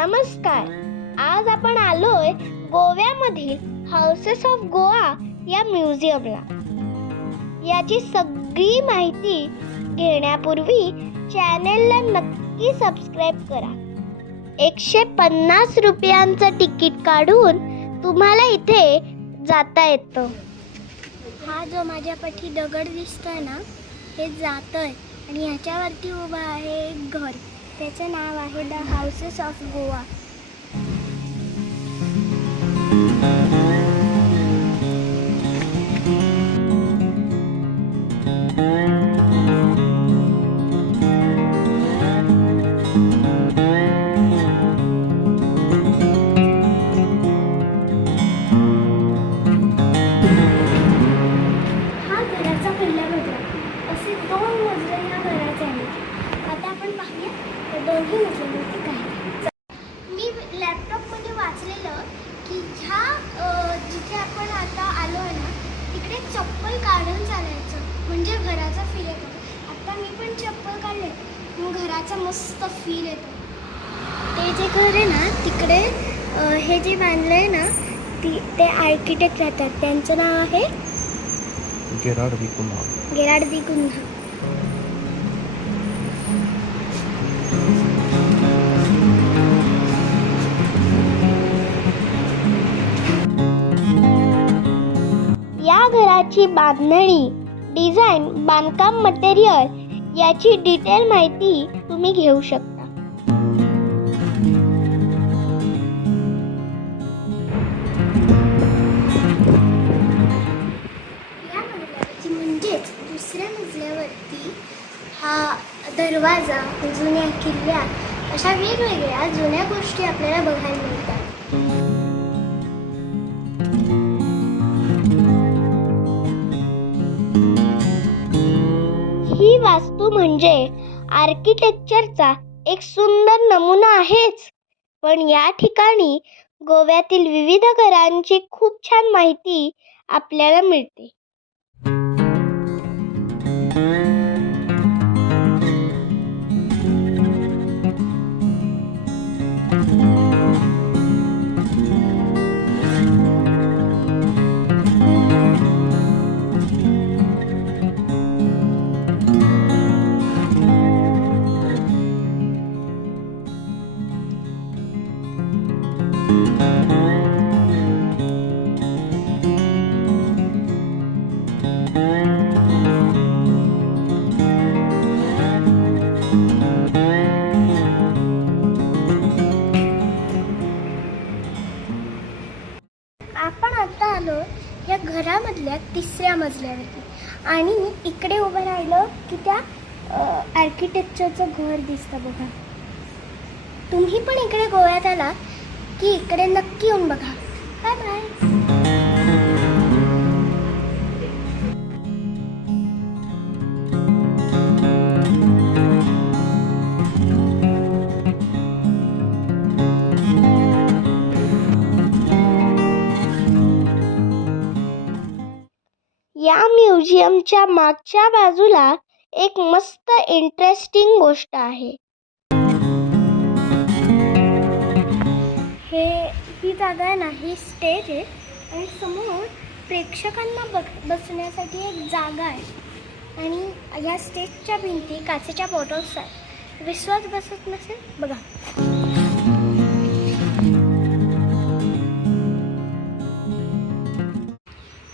नमस्कार. आज आपण आलोय गोव्यामधील हाऊसेस ऑफ गोवा या म्युझियमला. याची सगळी माहिती घेण्यापूर्वी चॅनेलला नक्की सबस्क्राईब करा. 150 रुपयांचं तिकीट काढून तुम्हाला इथे जाता येतं. हा जो माझ्या पाठी दगड दिसतोय ना, हे जातोय आणि ह्याच्यावरती उभं आहे एक घर. त्याचं नाव आहे द हाऊसेस ऑफ गोवा. हा घराचा पहिला मजला. असे 2 मजले ह्या घराचे आहेत. आता आपण पाहूया त्या दोन्ही मजल्यावरती काय. मी लॅपटॉपमध्ये वाचलेलं की ह्या जिथे आपण आता आलो आहे ना, तिकडे चप्पल काढून चालायचं म्हणजे घराचा फील येतो. आता मी पण चप्पल काढले मग घराचा मस्त फील येतो. ते जे घर आहे ना तिकडे हे जे बांधलं आहे ना, ते आर्किटेक्ट राहतात. त्यांचं नाव आहे गेरार्ड डी कुन्हा. या घराची बांधणी, डिझाईन, बांधकाम मटेरियल याची डिटेल माहिती तुम्ही घेऊ शकता. या मजल्यावरती म्हणजेच दुसऱ्या मजल्यावरती हा दरवाजा, जुन्या किल्ल्या, अशा वेगवेगळ्या जुन्या गोष्टी आपल्याला बघायला मिळतात. ही वास्तू म्हणजे आर्किटेक्चरचा एक सुंदर नमुना आहेच, पण या ठिकाणी गोव्यातील विविध घरांची खूप छान माहिती आपल्याला मिळते. आपण आता आलो या घरामधल्या 3ऱ्या मजल्यावरती आणि इकडे उभं राहिलं की त्या आर्किटेक्चरचं घर दिसतं बघा. तुम्ही पण इकडे गोव्यात आला की इकडे नक्की येऊन बघा. Bye bye. या म्युझियमच्या मागच्या बाजूला एक मस्त इंटरेस्टिंग गोष्ट आहे. ही जागा आहे ना, ही स्टेज आहे आणि समोर प्रेक्षकांना बसण्यासाठी एक जागा आहे आणि या स्टेजच्या भिंती काचेच्या बॉटल्स आहेत. विश्वास बसत नसेल बघा.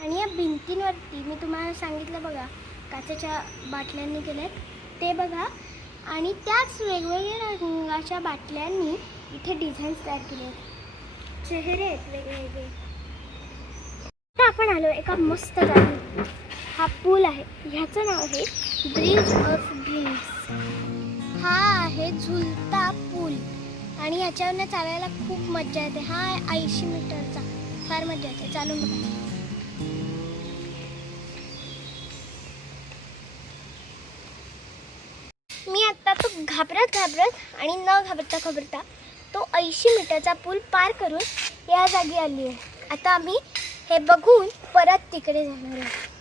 आणि या भिंतींवरती मी तुम्हाला सांगितलं बघा, काचेच्या बाटल्यांनी केल्यात ते बघा. आणि त्याच वेगवेगळ्या रंगाच्या बाटल्यांनी इथे डिझाईन्स तयार केले आहेत. चेहरे आहेत वेगवेगळे. आता आपण आलो एका मस्त जागी. हा पूल आहे, ह्याचं नाव आहे ब्रिज ऑफ ड्रीम्स. हा आहे झुलता पूल आणि ह्याच्यावरनं चालायला खूप मजा येते. हा आहे 80 मीटरचा. फार मजा येते, चालून बघा. मी आता तो घाबरत आणि न घाबरता तो 80 मीटरचा पूल पार करून या जागी आली आहे. आता आम्ही हे बघून परत तिकडे जाणार आहोत.